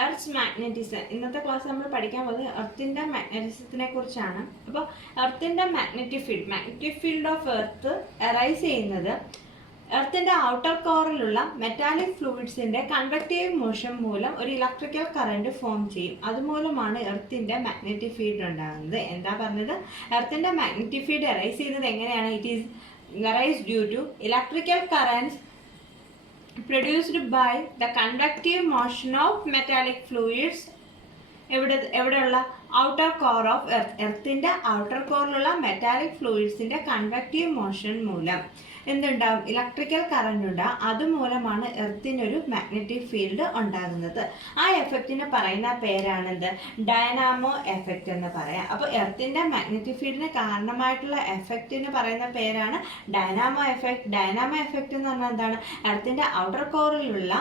Earth's magnetism. ഇന്നത്തെ class നമ്മൾ പഠിക്കാൻ പോകുന്നത് എർത്തിൻ്റെ മാഗ്നറ്റിസത്തിനെ കുറിച്ചാണ്. അപ്പോൾ എർത്തിൻ്റെ magnetic field of earth arise ചെയ്യുന്നത് എർത്തിൻ്റെ ഔട്ടർ കോറിലുള്ള മെറ്റാലിക് ഫ്ലൂയിഡ്സിൻ്റെ കൺവെക്റ്റീവ് മോഷൻ മൂലം ഒരു ഇലക്ട്രിക്കൽ കറണ്ട് ഫോം ചെയ്യും. അതുമൂലമാണ് എർത്തിൻ്റെ മാഗ്നറ്റിക് ഫീൽഡ് ഉണ്ടാകുന്നത്. എന്താ പറഞ്ഞത്? എർത്തിൻ്റെ മാഗ്നറ്റിക് ഫീൽഡ് അറൈസ് ചെയ്യുന്നത് എങ്ങനെയാണ്? It is arise due to electrical currents produced by the convective motion of metallic fluids എവിടെയുള്ള ഔട്ടർ കോർ ഓഫ് എർത്തിൻ്റെ ഔട്ടർ കോറിലുള്ള മെറ്റാലിക് ഫ്ലൂയിഡ്സിൻ്റെ കൺവെക്റ്റീവ് മോഷൻ മൂലം എന്തുണ്ടാവും? ഇലക്ട്രിക്കൽ കറണ്ട് ഉണ്ടാകും. അതുമൂലമാണ് എർത്തിനൊരു മാഗ്നറ്റിക് ഫീൽഡ് ഉണ്ടാകുന്നത്. ആ എഫക്റ്റിന് പറയുന്ന പേരാണെന്ത്? ഡൈനാമോ എഫക്റ്റ് എന്ന് പറയാം. അപ്പോൾ എർത്തിൻ്റെ മാഗ്നറ്റിക് ഫീൽഡിന് കാരണമായിട്ടുള്ള എഫക്റ്റിന് പറയുന്ന പേരാണ് ഡൈനാമോ എഫക്റ്റ്. ഡൈനാമോ എഫക്റ്റ് എന്ന് പറഞ്ഞാൽ എന്താണ്? എർത്തിൻ്റെ ഔട്ടർ കോറിലുള്ള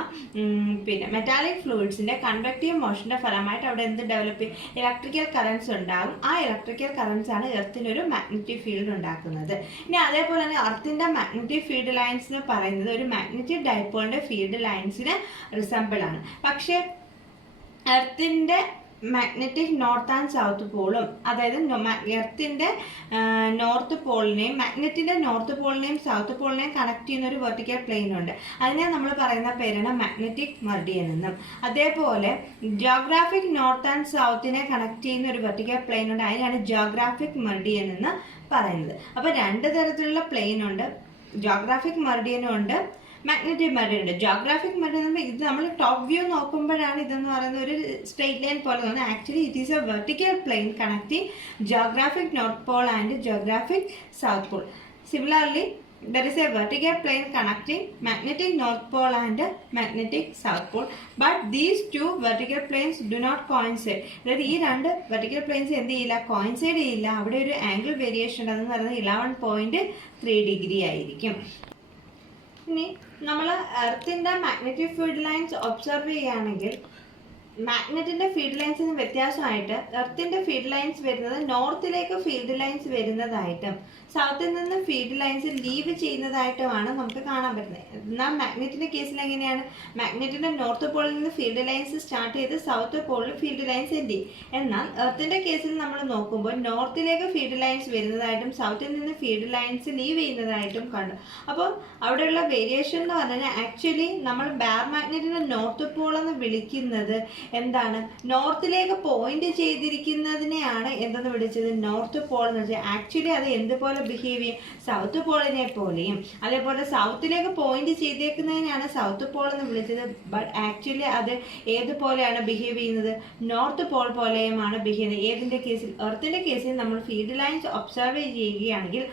മെറ്റാലിക് ഫ്ലൂയിഡ്സിൻ്റെ കൺവെക്റ്റീവ് മോഷൻ്റെ ഫലമായിട്ട് അവിടെ എന്ത് ഡെവലപ്പ് ചെയ്യും? ഇലക്ട്രിക്കൽ കറൻറ്റ്സ് ഉണ്ടാകും. ആ ഇലക്ട്രിക്കൽ കറൻറ്റ്സ് ആണ് എർത്തിനൊരു മാഗ്നറ്റിക് ഫീൽഡ് ഉണ്ടാക്കുന്നത്. ഇനി അതേപോലെ തന്നെ എർത്തിൻ്റെ മാഗ്നറ്റിക് ഫീൽഡ് ലൈൻസ് എന്ന് പറയുന്നത് ഒരു മാഗ്നറ്റിക് ഡൈപോളിന്റെ ഫീൽഡ് ലൈൻസിന് റിസംബിൾ ആണ്. പക്ഷേ എർത്തിൻ്റെ മാഗ്നറ്റിക് നോർത്ത് ആൻഡ് സൗത്ത് പോളും, അതായത് എർത്തിൻ്റെ നോർത്ത് പോളിനെയും മാഗ്നറ്റിൻ്റെ നോർത്ത് പോളിനെയും സൗത്ത് പോളിനെയും കണക്ട് ചെയ്യുന്ന ഒരു വെർട്ടിക്കൽ പ്ലെയിൻ ഉണ്ട്. അതിനെ നമ്മൾ പറയുന്ന പേരാണ് മാഗ്നറ്റിക് മെറിഡിയൻ എന്നും. അതേപോലെ ജിയോഗ്രാഫിക് നോർത്ത് ആൻഡ് സൗത്തിനെ കണക്ട് ചെയ്യുന്ന ഒരു വെർട്ടിക്കൽ പ്ലെയിൻ ഉണ്ട്. അതിനാണ് ജിയോഗ്രാഫിക് മെറിഡിയൻ എന്ന് പറയുന്നത്. അപ്പോൾ രണ്ട് തരത്തിലുള്ള പ്ലെയിൻ ഉണ്ട്. ജിയോഗ്രാഫിക് മെറിഡിയനും ഉണ്ട്, മാഗ്നറ്റിക് മെറിഡിയൻ ഉണ്ട്. ജിയോഗ്രാഫിക് മെറിഡിയൻ ഇത് നമ്മൾ ടോപ്പ് വ്യൂ നോക്കുമ്പോഴാണ് ഇതെന്ന് പറയുന്നത് ഒരു സ്ട്രെയിറ്റ് ലൈൻ പോലെ തോന്നുന്നത്. Actually it is A vertical plane connecting geographic north Paul and geographic south Paul. Similarly there is a vertical plane connecting magnetic north pole and magnetic south pole, but these two vertical planes do not coincide. അതായത് ഈ രണ്ട് vertical planes എന്ത് ചെയ്യില്ല? Coincide ചെയ്യില്ല. അവിടെ ഒരു angle variation അതെന്ന് പറയുന്നത് 11.3 ഡിഗ്രി ആയിരിക്കും. ഇനി നമ്മൾ എർത്തിൻ്റെ മാഗ്നറ്റിക് ഫീൽഡ് ലൈൻസ് ഒബ്സർവ് ചെയ്യുകയാണെങ്കിൽ മാഗ്നറ്റിൻ്റെ ഫീൽഡ് ലൈൻസിന് വ്യത്യാസമായിട്ട് എർത്തിൻ്റെ ഫീൽഡ് ലൈൻസ് വരുന്നത് നോർത്തിലേക്ക് ഫീൽഡ് ലൈൻസ് വരുന്നതായിട്ടും സൗത്തിൽ നിന്ന് ഫീൽഡ് ലൈൻസ് ലീവ് ചെയ്യുന്നതായിട്ടുമാണ് നമുക്ക് കാണാൻ പറ്റുന്നത്. എന്നാൽ മാഗ്നറ്റിൻ്റെ കേസിൽ എങ്ങനെയാണ്? മാഗ്നറ്റിൻ്റെ നോർത്ത് പോളിൽ നിന്ന് ഫീൽഡ് ലൈൻസ് സ്റ്റാർട്ട് ചെയ്ത് സൗത്ത് പോളിൽ ഫീൽഡ് ലൈൻസ് എന്ത് ചെയ്യും? എന്നാൽ എർത്തിൻ്റെ കേസിൽ നമ്മൾ നോക്കുമ്പോൾ നോർത്തിലേക്ക് ഫീൽഡ് ലൈൻസ് വരുന്നതായിട്ടും സൗത്തിൽ നിന്ന് ഫീൽഡ് ലൈൻസ് ലീവ് ചെയ്യുന്നതായിട്ടും കണ്ടു. അപ്പോൾ അവിടെയുള്ള വേരിയേഷൻ എന്ന് പറഞ്ഞാൽ ആക്ച്വലി നമ്മൾ ബാർ മാഗ്നറ്റിൻ്റെ നോർത്ത് പോൾ എന്ന് വിളിക്കുന്നത് എന്താണ്? നോർത്തിലേക്ക് പോയിന്റ് ചെയ്തിരിക്കുന്നതിനെയാണ് എന്തെന്ന് വിളിച്ചത്? നോർത്ത് പോൾ എന്ന് വെച്ചാൽ ആക്ച്വലി അത് എന്തുപോലെ ബിഹേവ് ചെയ്യും? സൗത്ത് പോളിനെ പോലെയും. അതേപോലെ സൗത്തിലേക്ക് പോയിന്റ് ചെയ്തേക്കുന്നതിനാണ് സൗത്ത് പോൾ എന്ന് വിളിച്ചത്. ബട്ട് ആക്ച്വലി അത് ഏതുപോലെയാണ് ബിഹേവ് ചെയ്യുന്നത്? നോർത്ത് പോൾ പോലെയുമാണ് ബിഹേവ് ചെയ്യുന്നത്. ഏതിൻ്റെ കേസിൽ? എർത്തിൻ്റെ കേസിൽ നമ്മൾ ഫീൽഡ് ലൈൻസ് ഒബ്സർവ് ചെയ്യുകയാണെങ്കിൽ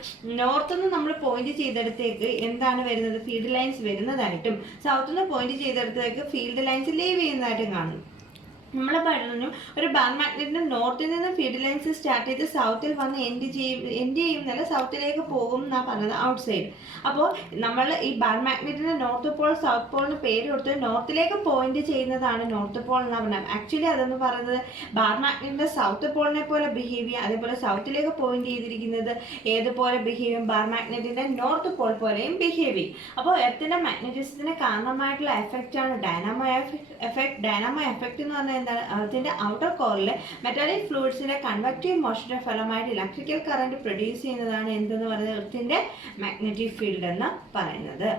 നോർത്ത് നിന്ന് നമ്മൾ പോയിന്റ് ചെയ്തെടുത്തേക്ക് എന്താണ് വരുന്നത്? ഫീൽഡ് ലൈൻസ് വരുന്നതായിട്ടും സൗത്ത് നിന്ന് പോയിന്റ് ചെയ്തെടുത്തേക്ക് ഫീൽഡ് ലൈൻസ് ലീവ് ചെയ്യുന്നതായിട്ടും കാണുന്നു. നമ്മൾ പറഞ്ഞു ഒരു ബാർ മാഗ്നറ്റിൻ്റെ നോർത്തിൽ നിന്ന് ഫീൽഡ് ലൈൻസ് സ്റ്റാർട്ട് ചെയ്ത് സൗത്തിൽ വന്ന് എൻഡ് ചെയ്യുന്നല്ല സൗത്തിലേക്ക് പോകും എന്നാണ് പറഞ്ഞത്, ഔട്ട് സൈഡ്. അപ്പോൾ നമ്മൾ ഈ ബാർ മാഗ്നറ്റിൻ്റെ നോർത്ത് പോൾ സൗത്ത് പോളിന് പേര് കൊടുത്ത് നോർത്തിലേക്ക് പോയിന്റ് ചെയ്യുന്നതാണ് നോർത്ത് പോൾ എന്നാണ് പറഞ്ഞത്. ആക്ച്വലി അതെന്ന് പറയുന്നത് ബാർ മാഗ്നറ്റിൻ്റെ സൗത്ത് പോളിനെ പോലെ ബിഹേവ് ചെയ്യും. അതേപോലെ സൗത്തിലേക്ക് പോയിന്റ് ചെയ്തിരിക്കുന്നത് ഏതുപോലെ ബിഹേവ് ചെയ്യും? ബാർ മാഗ്നറ്റിൻ്റെ നോർത്ത് പോൾ പോലെയും ബിഹേവ് ചെയ്യും. അപ്പോൾ എർത്തിൻ്റെ മാഗ്നറ്റിസത്തിന് കാരണമായിട്ടുള്ള എഫക്റ്റാണ് ഡൈനാമോ എഫക്റ്റ്. ഡൈനാമോ എഫക്റ്റ് എന്ന് പറഞ്ഞാൽ എന്താണ്? എർത്തിൻ്റെ ഔട്ടർ കോറിലെ മെറ്റാലിക് ഫ്ലൂയിഡ്സിന്റെ കൺവെക്റ്റീവ് മോഷന്റെ ഫലമായിട്ട് ഇലക്ട്രിക്കൽ കറന്റ് പ്രൊഡ്യൂസ് ചെയ്യുന്നതാണ് എന്തെന്ന് പറയുന്നത്? എർത്തിൻ്റെ മാഗ്നറ്റിക് ഫീൽഡ് എന്ന് പറയുന്നത്.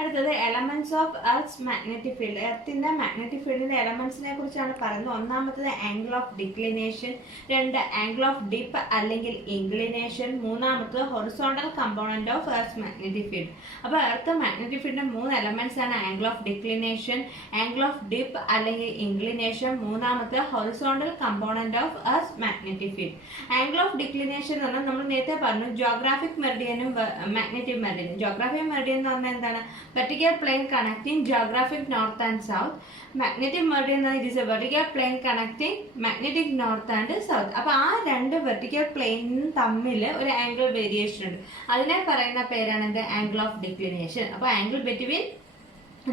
അടുത്തത് elements of earth's magnetic field. എർത്തിൻ്റെ മാഗ്നറ്റിക് ഫീൽഡിന്റെ എലമെന്റ്സിനെ കുറിച്ചാണ് പറയുന്നത്. ഒന്നാമത്തത് ആംഗിൾ ഓഫ് ഡിക്ലിനേഷൻ, രണ്ട് ആംഗിൾ ഓഫ് ഡിപ്പ് അല്ലെങ്കിൽ ഇൻക്ലിനേഷൻ, മൂന്നാമത്തത് horizontal component of earth's magnetic field. അപ്പോൾ എർത്ത് മാഗ്നറ്റിക് ഫീൽഡിന്റെ 3 എലമെന്റ്സ് ആണ് angle of declination, angle of dip അല്ലെങ്കിൽ ഇൻക്ലിനേഷൻ, മൂന്നാമത്തെ horizontal component of earth's magnetic field. Angle of declination എന്ന് പറഞ്ഞാൽ നമ്മൾ നേരത്തെ പറഞ്ഞു ജിയോഗ്രാഫിക് മെറിഡിയനും മാഗ്നറ്റിക് മെറിഡിയനും. ജിയോഗ്രാഫിക് മെറിഡിയൻ എന്ന് പറഞ്ഞാൽ എന്താണ്? vertical plane connecting geographic north and south. Magnetic meridian is a vertical plane connecting magnetic north and south. അപ്പോൾ ആ രണ്ട് വെർട്ടിക്കൽ പ്ലെയിനും തമ്മിൽ ഒരു ആംഗിൾ വേരിയേഷൻ ഉണ്ട്. അതിനെ പറയുന്ന പേരാണ് എന്ത്? Angle of declination. അപ്പോൾ angle between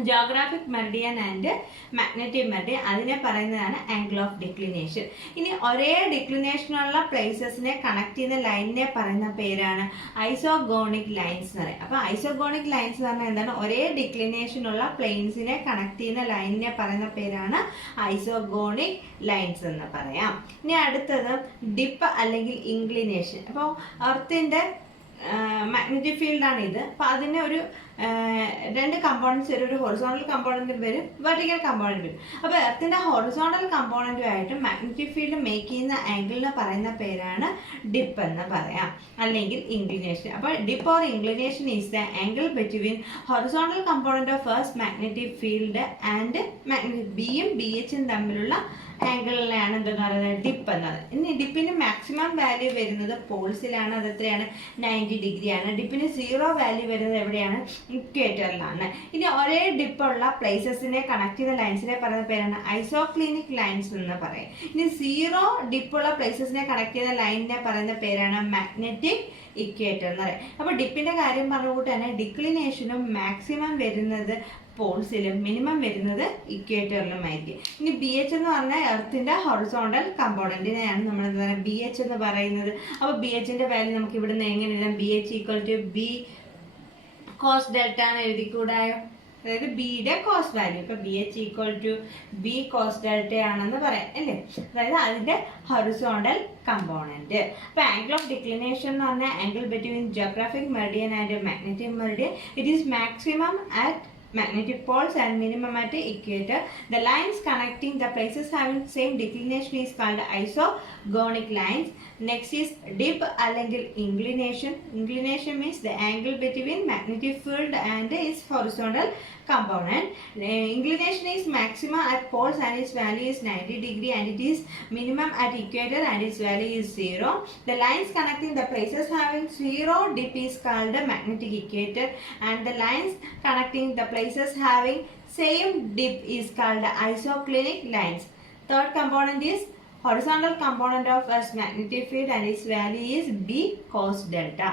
geographic meridian and magnetic meridian, അതിനെ പറയുന്നതാണ് ആംഗിൾ ഓഫ് ഡിക്ലിനേഷൻ. ഇനി ഒരേ ഡിക്ലിനേഷനുള്ള പ്ലേസസിനെ കണക്ട് ചെയ്യുന്ന ലൈനിനെ പറയുന്ന പേരാണ് ഐസോഗോണിക് ലൈൻസ് എന്ന് പറയും. അപ്പോൾ ഐസോഗോണിക് ലൈൻസ് എന്ന് പറഞ്ഞാൽ എന്താണ്? ഒരേ ഡിക്ലിനേഷനുള്ള പ്ലെയിൻസിനെ കണക്ട് ചെയ്യുന്ന ലൈനിനെ പറയുന്ന പേരാണ് ഐസോഗോണിക് ലൈൻസ് എന്ന് പറയാം. ഇനി അടുത്തത് ഡിപ്പ് അല്ലെങ്കിൽ ഇൻക്ലിനേഷൻ. അപ്പോൾ എർത്തിന്റെ മാഗ്നറ്റിക് ഫീൽഡാണ് ഇത്. അപ്പോൾ അതിന് ഒരു രണ്ട് കമ്പോണൻസ് വരും. ഒരു ഹൊറിസോണ്ടൽ കമ്പോണൻറ്റ് വരും, വെർട്ടിക്കൽ കമ്പോണൻറ്റ് വരും. അപ്പോൾ എർത്തിൻ്റെ ഹൊറിസോണ്ടൽ കമ്പോണൻറ്റുമായിട്ട് മാഗ്നറ്റിക് ഫീൽഡ് മേക്ക് ചെയ്യുന്ന ആംഗിളിനെ പറയുന്ന പേരാണ് ഡിപ്പ് എന്ന് പറയാം, അല്ലെങ്കിൽ ഇൻക്ലിനേഷൻ. അപ്പോൾ dip or inclination is the angle between horizontal component of first magnetic field and magnetic ബിയും ബി എച്ചും തമ്മിലുള്ള ആംഗിളിനെയാണ് എന്തെന്ന് പറയുന്നത്? ഡിപ്പ് എന്നത്. ഇനി ഡിപ്പിന് മാക്സിമം വാല്യൂ വരുന്നത് പോൾസിലാണ്. അത് എത്രയാണ്? 90 ഡിഗ്രിയാണ്. ഡിപ്പിന് 0 വാല്യൂ വരുന്നത് എവിടെയാണ്? ഇക്വേറ്ററിലാണ്. ഇനി ഒരേ ഡിപ്പുള്ള പ്ലേസസിനെ കണക്ട് ചെയ്യുന്ന ലൈൻസിനെ പറയുന്ന പേരാണ് ഐസോക്ലിനിക് ലൈൻസ് എന്ന് പറയും. ഇനി 0 ഡിപ്പുള്ള പ്ലേസസിനെ കണക്ട് ചെയ്യുന്ന ലൈനിനെ പറയുന്ന പേരാണ് മാഗ്നറ്റിക് ഇക്വേറ്റർ എന്ന് പറയും. അപ്പോൾ ഡിപ്പിന്റെ കാര്യം പറഞ്ഞുകൊണ്ട് തന്നെ ഡിക്ലിനേഷനും മാക്സിമം വരുന്നത് പോൾസിലും മിനിമം വരുന്നത് ഇക്വേറ്ററിലുമായിരിക്കും. ഇനി ബി എച്ച് എന്ന് പറഞ്ഞാൽ എർത്തിന്റെ ഹൊറിസോണ്ടൽ കമ്പോണന്റിനെയാണ് നമ്മൾ എന്താ പറയുക ബി എച്ച് എന്ന് പറയുന്നത്. അപ്പോൾ ബി എച്ചിന്റെ വാല്യൂ നമുക്ക് ഇവിടുന്ന് എങ്ങനെ എഴുതാം? B H equal to B cos delta എന്ന് എഴുതിക്കൂടായോ? അതായത് ബിയുടെ കോസ് വാല്യൂ. ഇപ്പൊ B H equal to B cos delta ആണെന്ന് പറയാം അല്ലേ? അതായത് അതിന്റെ ഹൊറിസോണ്ടൽ കമ്പോണന്റ്. അപ്പൊ ആംഗിൾ ഓഫ് ഡിക്ലിനേഷൻ എന്ന് പറഞ്ഞാൽ angle between geographic meridian and magnetic meridian. It is maximum at magnetic poles and minimum at the equator. The lines connecting the places having same declination is called isogonic lines. Next is dip അല്ലെങ്കിൽ inclination. Inclination means the angle between magnetic field and its horizontal component. Inclination is maximum at poles and its value is 90 degree, and it is minimum at equator and its value is 0. The lines connecting the places having 0 dip is called the magnetic equator, and the lines connecting the places having same dip is called isoclinic lines. Third component is horizontal component of Earth's magnetic field, and its value is B cos delta.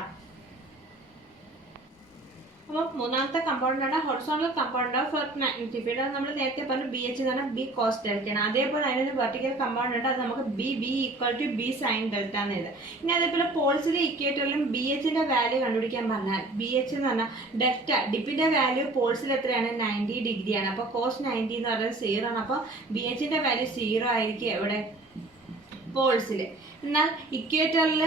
അപ്പോൾ മൂന്നാമത്തെ component ആണ് horizontal component of earth magnetic field. അത് നമ്മൾ നേരത്തെ പറഞ്ഞു B H എന്ന് പറഞ്ഞാൽ B cos ഡെൽറ്റയാണ്. അതേപോലെ അതിനൊരു വെർട്ടിക്കൽ കമ്പോണന്റ് ഉണ്ട്, അത് നമുക്ക് B equal to B sine delta എന്ന് എഴുതാം. ഇനി അതേപോലെ പോൾസിലെ ഇക്വേറ്ററിലും ബി എച്ചിന്റെ വാല്യൂ കണ്ടുപിടിക്കാൻ പറഞ്ഞാൽ ബി എച്ച് എന്ന് പറഞ്ഞാൽ ഡെൽറ്റ ഡിപ്പിന്റെ വാല്യൂ പോൾസിൽ എത്രയാണ്? 90 ഡിഗ്രിയാണ്. അപ്പോൾ കോസ് 90 എന്ന് പറയുന്നത് 0 ആണ്. അപ്പോൾ ബി എച്ചിന്റെ വാല്യൂ 0 ആയിരിക്കും എവിടെ? പോൾസിൽ. എന്നാൽ ഇക്വേറ്ററിൽ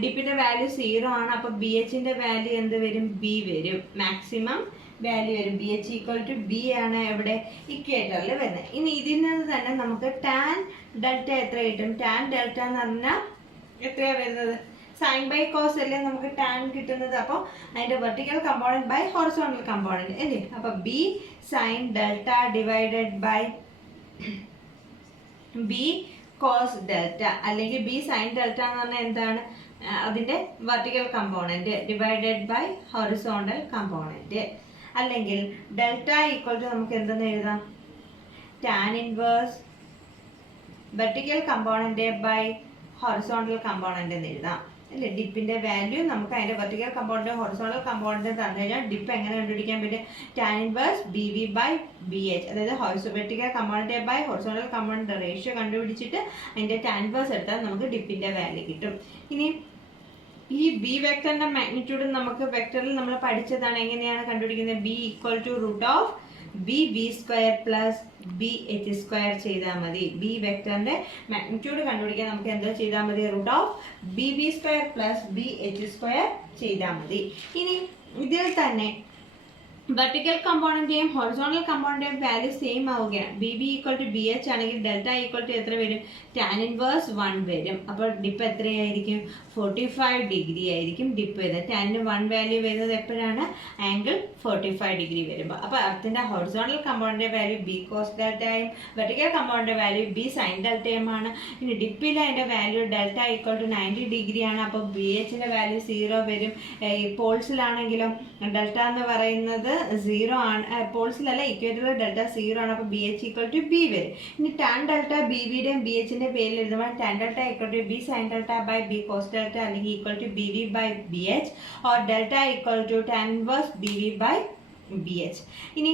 ഡിപ്പിന്റെ വാല്യൂ 0 ആണ്. അപ്പോൾ ബി എച്ചിന്റെ വാല്യൂ എന്ത് വരും? ബി വരും, മാക്സിമം വാല്യൂ വരും. B H equal to B ആണ് എവിടെ? ഇക്വേറ്ററിൽ വരുന്നത്. ഇനി ഇതിൽ നിന്ന് തന്നെ നമുക്ക് ടാൻ ഡെൽറ്റ എത്ര കിട്ടും? ടാൻ ഡെൽറ്റ എന്ന് പറഞ്ഞാൽ എത്രയാണ് വരുന്നത്? സൈൻ ബൈ കോസ് അല്ലേ നമുക്ക് ടാൻ കിട്ടുന്നത്. അപ്പോൾ അതിന്റെ vertical component by horizontal component അല്ലേ? അപ്പോൾ B sine delta divided by B cos delta, അല്ലെങ്കിൽ ബി സൈൻ ഡെൽറ്റ എന്ന് പറഞ്ഞാൽ എന്താണ്? അതിന്റെ vertical component divided by horizontal component. അല്ലെങ്കിൽ ഡെൽറ്റ ഈക്വൽ ടു നമുക്ക് എന്തെന്ന് എഴുതാം? Tan inverse vertical component by horizontal component എന്ന് എഴുതാം അല്ലേ? ഡിപ്പിന്റെ വാല്യൂ നമുക്ക് അതിന്റെ വെർട്ടിക്കൽ കമ്പോണന്റ് ഹൊറിസോണ്ടൽ കമ്പോണന്റ് തന്നു കഴിഞ്ഞാൽ ഡിപ്പ് എങ്ങനെ കണ്ടുപിടിക്കാൻ പറ്റും? Tan inverse B V by B H, അതായത് vertical component by horizontal component ratio കണ്ടുപിടിച്ചിട്ട് അതിന്റെ ടാൻ ഇൻവേഴ്സ് എടുത്താൽ നമുക്ക് ഡിപ്പിന്റെ വാല്യൂ കിട്ടും. ഇനി ഈ ബി വെക്ടറിന്റെ മാഗ്നിറ്റ്യൂഡ് നമുക്ക് വെക്ടറിൽ നമ്മൾ പഠിച്ചതാണ്. എങ്ങനെയാണ് കണ്ടുപിടിക്കുന്നത്? B equal to root of B B square plus B H square ചെയ്താൽ മതി. ബി വെക്ടറിന്റെ മാഗ്നിറ്റ്യൂഡ് കണ്ടുപിടിക്കാൻ നമുക്ക് എന്താ ചെയ്താൽ മതി? Root of B B square plus B H square ചെയ്താൽ മതി. ഇനി ഇതിൽ തന്നെ വെർട്ടിക്കൽ കമ്പോണന്റെയും ഹൊറിസോണ്ടൽ കമ്പോണന്റെയും വാല്യൂ സെയിം ആവുകയാണ്. B B equal to B H ആണെങ്കിൽ ഡെൽറ്റ ഈക്വൽ ടു എത്ര വരും? ടാൻ ഇൻവേഴ്സ് 1 വരും. അപ്പോൾ ഡിപ്പ് എത്രയായിരിക്കും? 45 ഡിഗ്രി ആയിരിക്കും ഡിപ്പ് വരുന്നത്. ടാനിന് 1 വാല്യൂ വരുന്നത് എപ്പോഴാണ്? ആംഗിൾ 45 ഡിഗ്രി വരുമ്പോൾ. അപ്പോൾ എർത്തിന്റെ horizontal component value B cos ഡെൽറ്റയും vertical component value B sine ഡെൽറ്റയുമാണ്. ഇനി ഡിപ്പിൽ അതിന്റെ വാല്യൂ ഡെൽറ്റ ഈക്വൽ ടു 90 ഡിഗ്രിയാണ്. അപ്പോൾ ബി എച്ചിന്റെ വാല്യൂ 0 വരും. പോൾസിലാണെങ്കിലും ഡെൽറ്റ എന്ന് പറയുന്നത് 0 ആണ്. പോൾസിലല്ല, ഇക്വേറ്ററിൽ ഡെൽറ്റ 0 ആണ്. അപ്പോൾ B H equal to B വരും. ഇനി ടാൻ ഡെൽറ്റ ബി വിയുടെയും ബി എച്ചിന്റെ പേരിൽ എഴുതുമ്പോൾ tan delta equal to B sine delta by B cos delta, അല്ലെങ്കിൽ equal to B V by B H, or delta equal to tan inverse B V by B H. ഇനി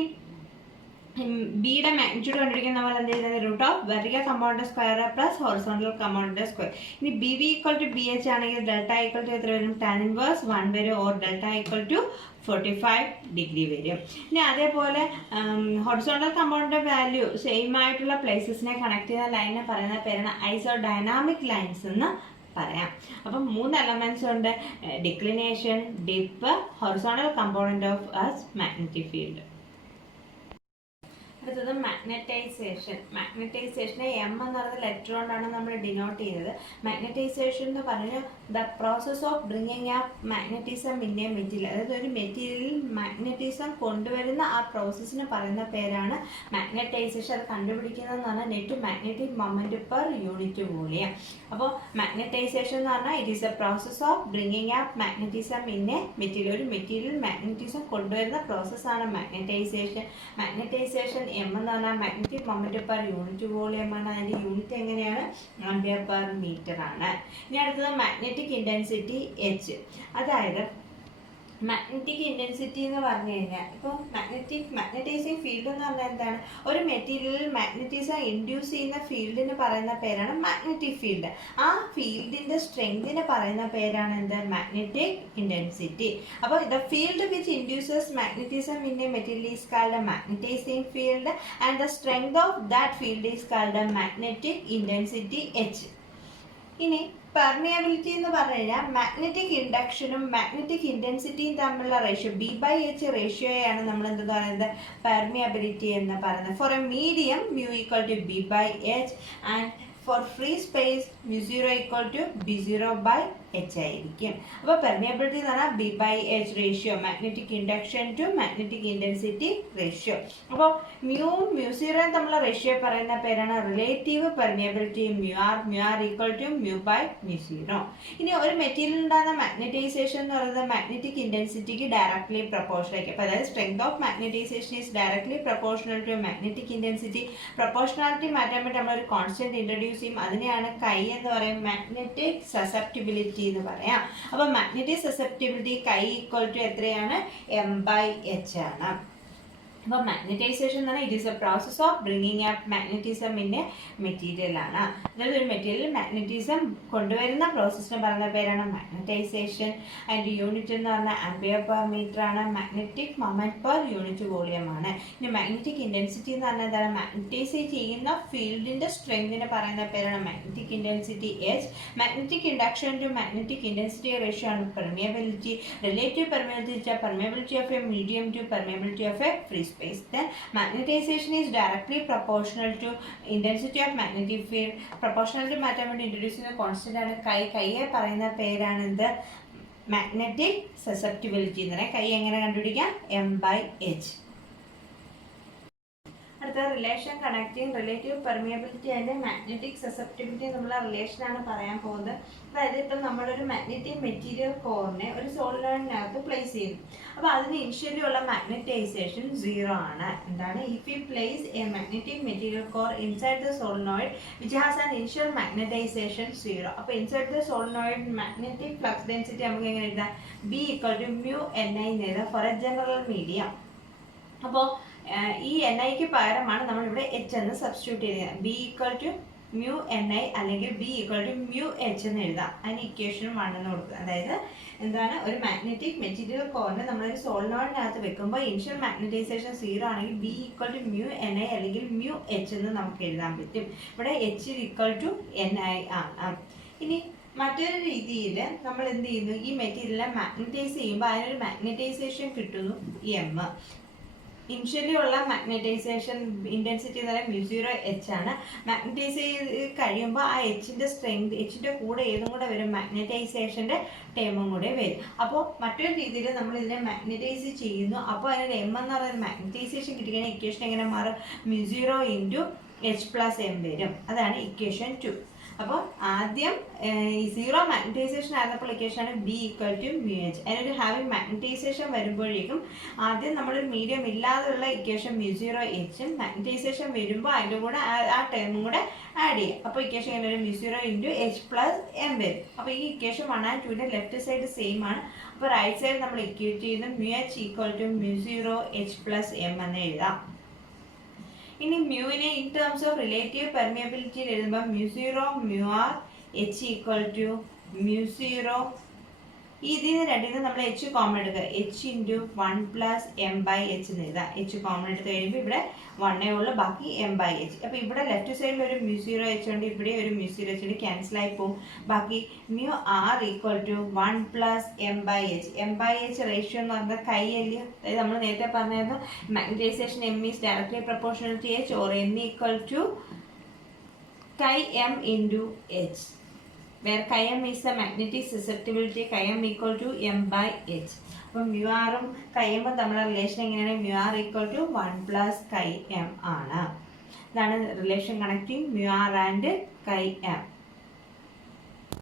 ബിയുടെ magnitude കണ്ടുപിടിക്കുന്ന നമ്മൾ എന്ത് ചെയ്യുന്നത് root of vertical compound square plus horizontal compound square. ഇനി B V equal to B H ആണെങ്കിൽ delta equal to എത്ര വരും ടാൻ ഇൻവേഴ്സ് 1 വരും or delta equal to 45 degree വരും. ഇനി അതേപോലെ ഹൊറിസോണ്ടൽ കമ്പൗണ്ടിന്റെ വാല്യൂ സെയിം ആയിട്ടുള്ള പ്ലേസസിനെ കണക്ട് ചെയ്യുന്ന ലൈനിനെ പറയുന്ന പേരാണ് ഐസോഡൈനാമിക് ലൈൻസ് എന്ന് പറയാം. അപ്പം 3 എലമെന്റ്സ് ഉണ്ട്, declination, dip, horizontal component of magnetic field. അടുത്തത് മാഗ്നറ്റൈസേഷൻ. മാഗ്നറ്റൈസേഷനെ എം എന്ന് പറയുന്ന ലെറ്റർ കൊണ്ടാണ് നമ്മൾ ഡിനോട്ട് ചെയ്തത്. മാഗ്നറ്റൈസേഷൻ എന്ന് പറഞ്ഞാൽ the process of bringing up magnetism in A material. അതായത് ഒരു മെറ്റീരിയലിൽ മാഗ്നറ്റിസം കൊണ്ടുവരുന്ന ആ പ്രോസസ്സിന് പറയുന്ന പേരാണ് മാഗ്നറ്റൈസേഷൻ. അത് കണ്ടുപിടിക്കുന്നതെന്ന് പറഞ്ഞാൽ net magnetic moment per unit volume. അപ്പോൾ മാഗ്നറ്റൈസേഷൻ എന്ന് പറഞ്ഞാൽ it is A process of bringing up magnetism in A material. ഒരു മെറ്റീരിയൽ മാഗ്നറ്റിസം കൊണ്ടുവരുന്ന പ്രോസസ്സാണ് മാഗ്നറ്റൈസേഷൻ. മാഗ്നറ്റൈസേഷൻ എം എന്ന് പറഞ്ഞാൽ magnetic moment per unit volume ആണ്. അതിന്റെ യൂണിറ്റ് എങ്ങനെയാണ് ആംപിയർ പെർ മീറ്റർ ആണ്. ഇനി അടുത്തത് മാഗ്നറ്റിക് ഇന്റൻസിറ്റി എച്ച്. അതായത് മാഗ്നറ്റിക് ഇന്റൻസിറ്റി എന്ന് പറഞ്ഞു കഴിഞ്ഞാൽ ഇപ്പോൾ മാഗ്നറ്റൈസിങ് ഫീൽഡ് എന്ന് പറഞ്ഞാൽ എന്താണ്, ഒരു മെറ്റീരിയലിൽ മാഗ്നറ്റിസം ഇൻഡ്യൂസ് ചെയ്യുന്ന ഫീൽഡിന് പറയുന്ന പേരാണ് മാഗ്നറ്റിക് ഫീൽഡ്. ആ ഫീൽഡിന്റെ സ്ട്രെങ്തിന് പറയുന്ന പേരാണ് എന്ത് മാഗ്നറ്റിക് ഇന്റൻസിറ്റി. അപ്പോൾ the field which induces magnetism in A material is called magnetizing field and the strength of that field is called magnetic intensity H. ഇനി പെർമിയബിലിറ്റി എന്ന് പറഞ്ഞു കഴിഞ്ഞാൽ മാഗ്നറ്റിക് ഇൻഡക്ഷനും മാഗ്നറ്റിക് ഇന്റൻസിറ്റിയും തമ്മിലുള്ള റേഷ്യോ B/H റേഷ്യോയാണ് നമ്മൾ എന്ത് പറയുന്നത് പെർമിയബിലിറ്റി എന്ന് പറയുന്നത്. For a medium mu equal to B/H and for free space μ0 equal to B0/H ആയിരിക്കും. അപ്പോൾ പെർമിയബിലിറ്റി എന്ന് പറഞ്ഞാൽ B/H ratio, magnetic induction to magnetic intensity ratio. അപ്പോൾ μ0 തമ്മിലുള്ള റേഷ്യോ പറയുന്ന പേരാണ് relative permeability μr equal to μ/μ0. ഇനി ഒരു മെറ്റീരിയൽ ഉണ്ടാകുന്ന മാഗ്നറ്റൈസേഷൻ എന്ന് പറയുന്നത് മാഗ്നറ്റിക് ഇന്റൻസിറ്റിക്ക് ഡയറക്ട്ലി പ്രൊപ്പോർഷണൽ ആയിരിക്കും. അപ്പോൾ അതായത് strength of magnetization is directly proportional to magnetic intensity. Proportionality മാറ്റാൻ വേണ്ടി നമ്മളൊരു കോൺസ്റ്റന്റ് ഇൻട്രൊഡ്യൂസ് ചെയ്യും. അതിനെയാണ് കൈ എന്ന് പറയും മാഗ്നറ്റിക് സസെപ്റ്റിബിലിറ്റി എന്ന് പറയാം. അപ്പോൾ മാഗ്നറ്റിക് സസെപ്റ്റിബിലിറ്റി കൈ ഈക്വൽ ടു എത്രയാണ് M/H ആണ്. അപ്പോൾ മാഗ്നറ്റൈസേഷൻ എന്ന് പറഞ്ഞാൽ it is A process of bringing up magnetism in A material ആണ്. അതായത് ഒരു മെറ്റീരിയൽ മാഗ്നറ്റിസം കൊണ്ടുവരുന്ന പ്രോസസ്സിന് പറയുന്ന പേരാണ് മാഗ്നറ്റൈസേഷൻ. അതിൻ്റെ യൂണിറ്റ് എന്ന് പറഞ്ഞാൽ ആംപിയർ പെർ മീറ്റർ ആണ്. Magnetic moment per unit volume ആണ്. ഇനി മാഗ്നറ്റിക് ഇന്റൻസിറ്റി എന്ന് പറഞ്ഞാൽ എന്താണ്, മാഗ്നറ്റൈസ് ചെയ്യുന്ന ഫീൽഡിന്റെ സ്ട്രെങ്തിന് പറയുന്ന പേരാണ് magnetic intensity H. Magnetic induction to magnetic intensity ratio ആണ് permeability. Relative permeability of a medium to permeability of a free space. Then magnetization is directly proportional to intensity of magnetic field. Proportionality മാറ്റാൻ വേണ്ടി introduce ചെയ്യുന്ന constant ആണ് കൈ. കൈയെ പറയുന്ന പേരാണ് എന്ത് magnetic susceptibility എന്ന് പറയാം. കൈ എങ്ങനെ കണ്ടുപിടിക്കാം M/H. അടുത്ത relation connecting relative permeability and magnetic susceptibility എന്നുള്ള റിലേഷനാണ് പറയാൻ പോകുന്നത്. അതായത് ഇപ്പം നമ്മളൊരു മാഗ്നറ്റിക് മെറ്റീരിയൽ കോറിനെ ഒരു സോളിനോയിഡിനകത്ത് പ്ലേസ് ചെയ്യുന്നു. അപ്പോൾ അതിന് ഇനിഷ്യലി ഉള്ള മാഗ്നറ്റൈസേഷൻ 0 ആണ്. എന്താണ്, if you place A magnetic material core inside the solenoid which has an initial magnetisation 0. അപ്പോൾ inside the solenoid magnetic flux density നമുക്ക് എങ്ങനെ എഴുതാം, B equal to μNI എന്ന് എഴുതാം ഫോർ എ ജനറൽ മീഡിയം. അപ്പോൾ ഈ NIക്ക് പകരമാണ് നമ്മളിവിടെ H എന്ന് സബ്സ്റ്റിറ്റ്യൂട്ട് ചെയ്യുന്നത്. B equal to μNI അല്ലെങ്കിൽ B equal to μH എന്ന് എഴുതാം. അതിന് ഇക്വേഷൻ 1 എന്ന് കൊടുക്കുക. അതായത് എന്താണ്, ഒരു മാഗ്നറ്റിക് മെറ്റീരിയൽ കോറിനെ നമ്മളൊരു സോളിനോയിഡിനകത്ത് വെക്കുമ്പോൾ ഇനിഷ്യൽ മാഗ്നറ്റൈസേഷൻ 0 ആണെങ്കിൽ B equal to μNI അല്ലെങ്കിൽ μH എന്ന് നമുക്ക് എഴുതാൻ പറ്റും. ഇവിടെ H equal to NI ആണ്. ഇനി മറ്റൊരു രീതിയിൽ നമ്മൾ എന്ത് ചെയ്യുന്നു, ഈ മെറ്റീരിയലിനെ മാഗ്നറ്റൈസ് ചെയ്യുമ്പോൾ അതിനൊരു മാഗ്നറ്റൈസേഷൻ കിട്ടുന്നു M. ഇനിഷ്യലി ഉള്ള മാഗ്നറ്റൈസേഷൻ ഇന്റൻസിറ്റി എന്ന് പറയുന്നത് μ0H ആണ്. മാഗ്നറ്റൈസ് ചെയ്ത് കഴിയുമ്പോൾ ആ എച്ചിന്റെ സ്ട്രെങ്ത്, എച്ചിന്റെ കൂടെ ഏതും കൂടെ വരും, മാഗ്നറ്റൈസേഷന്റെ ടേമും കൂടെ വരും. അപ്പോൾ മറ്റൊരു രീതിയിൽ നമ്മൾ ഇതിനെ മാഗ്നറ്റൈസ് ചെയ്യുന്നു. അപ്പോൾ അതിന് M എന്ന് പറയുന്ന മാഗ്നറ്റൈസേഷൻ കിട്ടിക്കഴിഞ്ഞാൽ ഇക്വേഷൻ എങ്ങനെ മാറും, μ0 × H+M വരും. അതാണ് ഇക്വേഷൻ 2. അപ്പോൾ ആദ്യം ഈ 0 മാഗ്നറ്റൈസേഷൻ ആയിരുന്നപ്പോൾ ഇക്വേഷനാണ് B equal to μH. അതിനൊരു ഹാവിങ് മാഗ്നറ്റൈസേഷൻ വരുമ്പോഴേക്കും ആദ്യം നമ്മളൊരു മീഡിയം ഇല്ലാതെയുള്ള ഇക്വേഷൻ μ0H, മാഗ്നറ്റൈസേഷൻ വരുമ്പോൾ അതിൻ്റെ കൂടെ ആ ടേമും കൂടെ ആഡ് ചെയ്യും. അപ്പോൾ ഇക്വേഷൻ എങ്ങനെ വരും, μ0 × H+M വരും. അപ്പോൾ ഈ equation 1 and 2 left side same ആണ്. അപ്പോൾ റൈറ്റ് സൈഡ് നമ്മൾ ഇക്വേറ്റ് ചെയ്യുന്നു μH equal to μ0H+M എന്ന് എഴുതാം. ഇനി മ്യൂവിനെ ഇൻ ടേംസ് ഓഫ് റിലേറ്റീവ് പെർമിയബിലിറ്റിയിൽ എഴുതുമ്പോൾ മ്യൂ0 mu R H equal to മ്യൂ0 ഇതിന് രണ്ടിന്ന് നമ്മൾ എച്ച് കോമൺ എടുക്കുക H into 1 plus M by H എന്ന് എഴുതാം. എച്ച് കോമൺ എടുത്ത് കഴിയുമ്പോൾ ഇവിടെ 1 ഉള്ളൂ, ബാക്കി എം ബൈ എച്ച്. അപ്പോൾ ഇവിടെ ലെഫ്റ്റ് സൈഡിൽ ഒരു മ്യൂ0 എച്ച് ഉണ്ട്, ഇവിടെ ഒരു മ്യൂ0 എച്ച് ഉണ്ട്, ക്യാൻസൽ ആയി പോകും. ബാക്കി mu R equal to 1 plus M by H. M by H ratio എന്ന് പറഞ്ഞാൽ കൈ അല്ലേ, അതായത് നമ്മൾ നേരത്തെ പറഞ്ഞായിരുന്നു magnetisation M is directly proportional to H or M equal to chi M into H, where chi m is the magnetic susceptibility, chi m equal to m by h. അപ്പോൾ mu ആറും chi m തമ്മിലുള്ള relation എങ്ങനെയാണ്? Mu R equal to 1 plus chi m ആണ്. ഇതാണ് relation connecting mu R and chi m.